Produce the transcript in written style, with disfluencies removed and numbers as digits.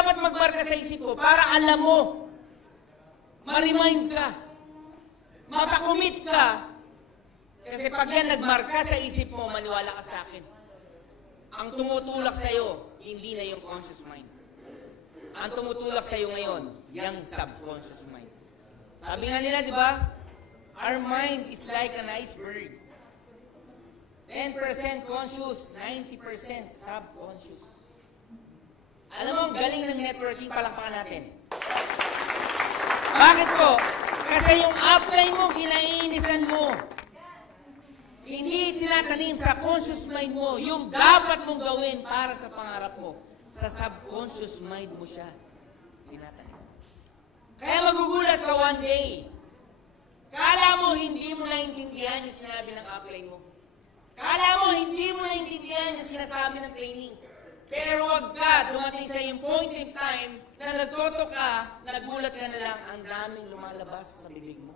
dapat magmarka sa isip mo para alam mo, ma-remind ka, mapakumit ka. Kasi pag yan nagmarka sa isip mo, maniwala ka sa akin. Ang tumutulak sa'yo, hindi na yung conscious mind. Ang tumutulak sa'yo ngayon, yung subconscious mind. Sabi nga nila, di ba? Our mind is like an iceberg. 10% conscious, 90% subconscious. Alam mo, galing ng networking, palakpakan natin. Bakit po? Kasi yung upline mo, kinainisan mo. Hindi tinatanim sa conscious mind mo yung dapat mong gawin para sa pangarap mo. Sa subconscious mind mo siya tinatanim. Kaya magugulat ka one day. Kala mo hindi mo naintindihan yung sinabi ng upline mo. Kala mo hindi mo naintindihan yung sinasabi ng training. Pero wag ka, dumating sa yung point in time na nagtoto ka, nagulat ka na lang, ang daming lumalabas sa bibig mo.